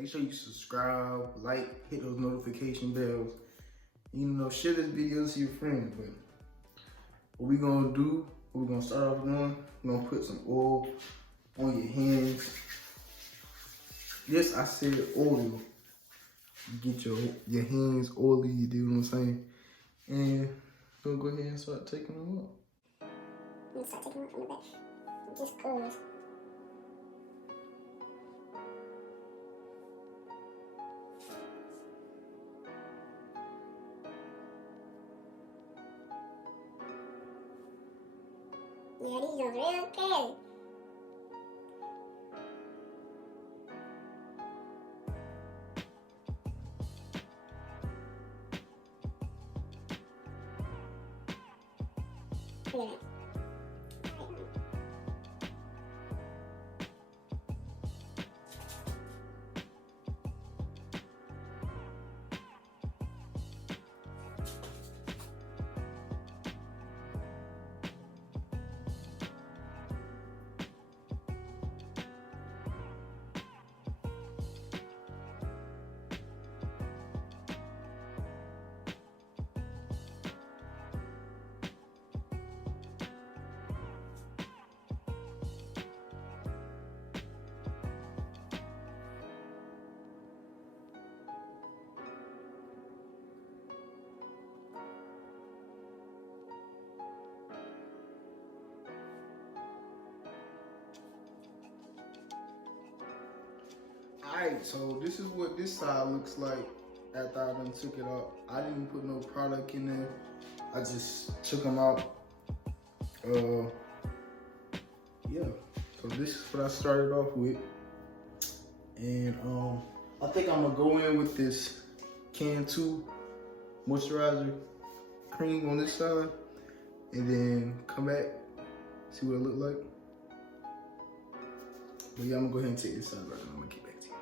Make sure you subscribe, like, hit those notification bells. You know, share this video to your friends. But what we gonna do, what we gonna start off doing, we're gonna put some oil on your hands. Yes, I said oil. Get your hands oily, you do what I'm saying? And we'll go ahead and start taking them up. I'm gonna start taking them up from the back. Just cause. Yeah, these are real good. Look at that. Alright, so this is what this side looks like after I done took it out. I didn't put no product in there. I just took them out. Yeah, so this is what I started off with. And I think I'm gonna go in with this Kingzyy moisturizer cream on this side and then come back, see what it look like. But yeah, I'm gonna go ahead and take this side right now. I'm gonna get back to you.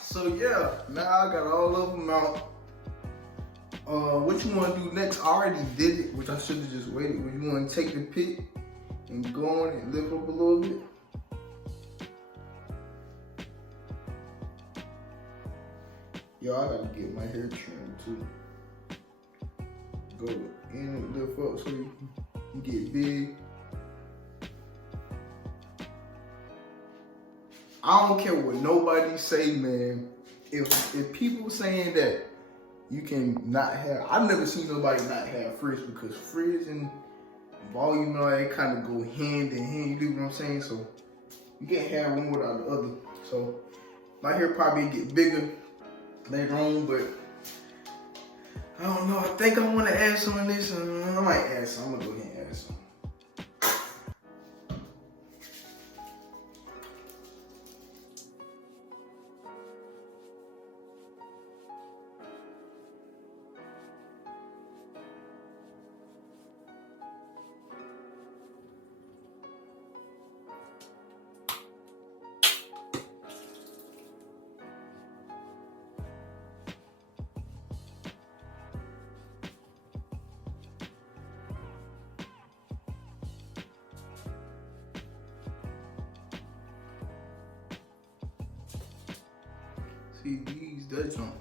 So yeah, now I got all of them out. What you want to do next? I already did it, which I should have just waited. When you want to take the pick and go on and lift up a little bit. Yo, I gotta get my hair trimmed too. Go in and lift up so you get big. I don't care what nobody say, man. If people saying that you can not have, I've never seen nobody not have frizz, because frizz and volume and all that kind of go hand in hand. You do what I'm saying? So you can't have one without the other. So my hair probably get bigger later on, but I don't know. I think I want to add some of this. I might add some. I'm gonna go ahead and add some. See these, that jump.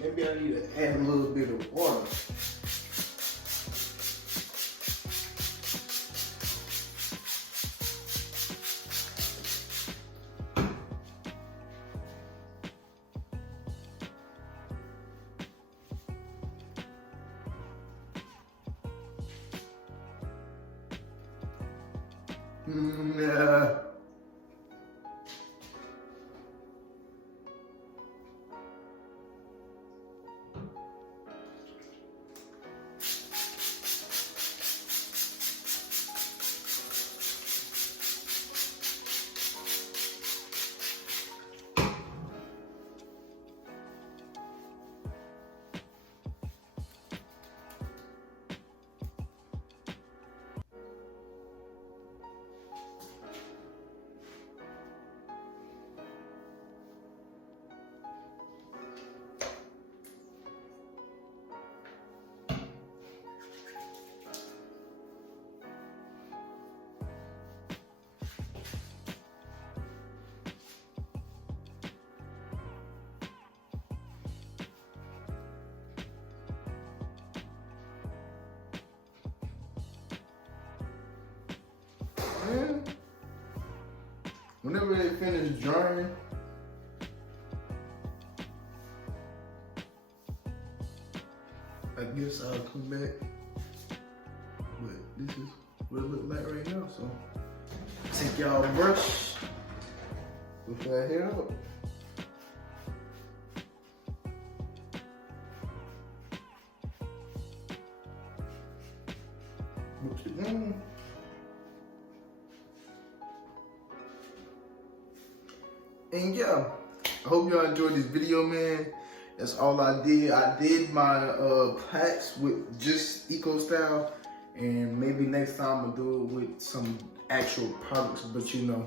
Maybe I need to add a little bit of water. Nah. whenever they finish drying, I guess I'll come back. But this is what it look like right now. So take y'all brush before I head out. What you doing? And yeah, I hope y'all enjoyed this video, man. That's all I did. I did my packs with just eco style, and maybe next time I'll do it with some actual products. But you know,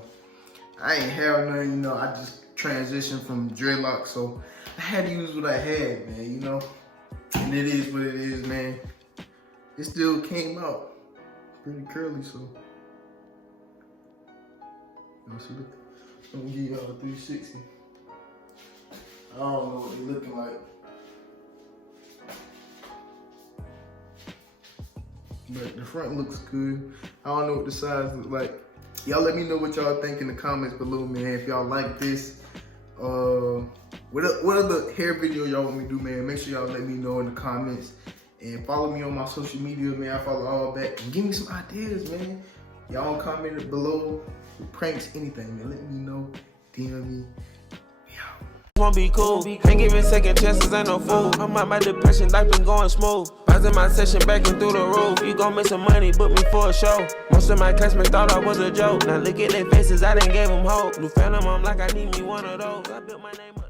I ain't have none. You know, I just transitioned from dreadlocks, so I had to use what I had, man. You know, and it is what it is, man. It still came out pretty curly, so y'all see the. I'm gonna give y'all a 360. I don't know what they looking like. But the front looks good. I don't know what the sides look like. Y'all let me know what y'all think in the comments below, man. If y'all like this, what other hair video y'all want me to do, man? Make sure y'all let me know in the comments. And follow me on my social media, man. I follow all back. And give me some ideas, man. Y'all comment it below. Pranks, anything, man. Let me know. DM me. Won't be cool. Ain't giving second chances, ain't no fool. I'm out my depression, life been going smooth. Buzzing my session back and through the roof. You gon' make some money, book me for a show. Most of my classmates thought I was a joke. Now look at their faces, I didn't give them hope. New phantom, I'm like I need me one of those. I built my name up.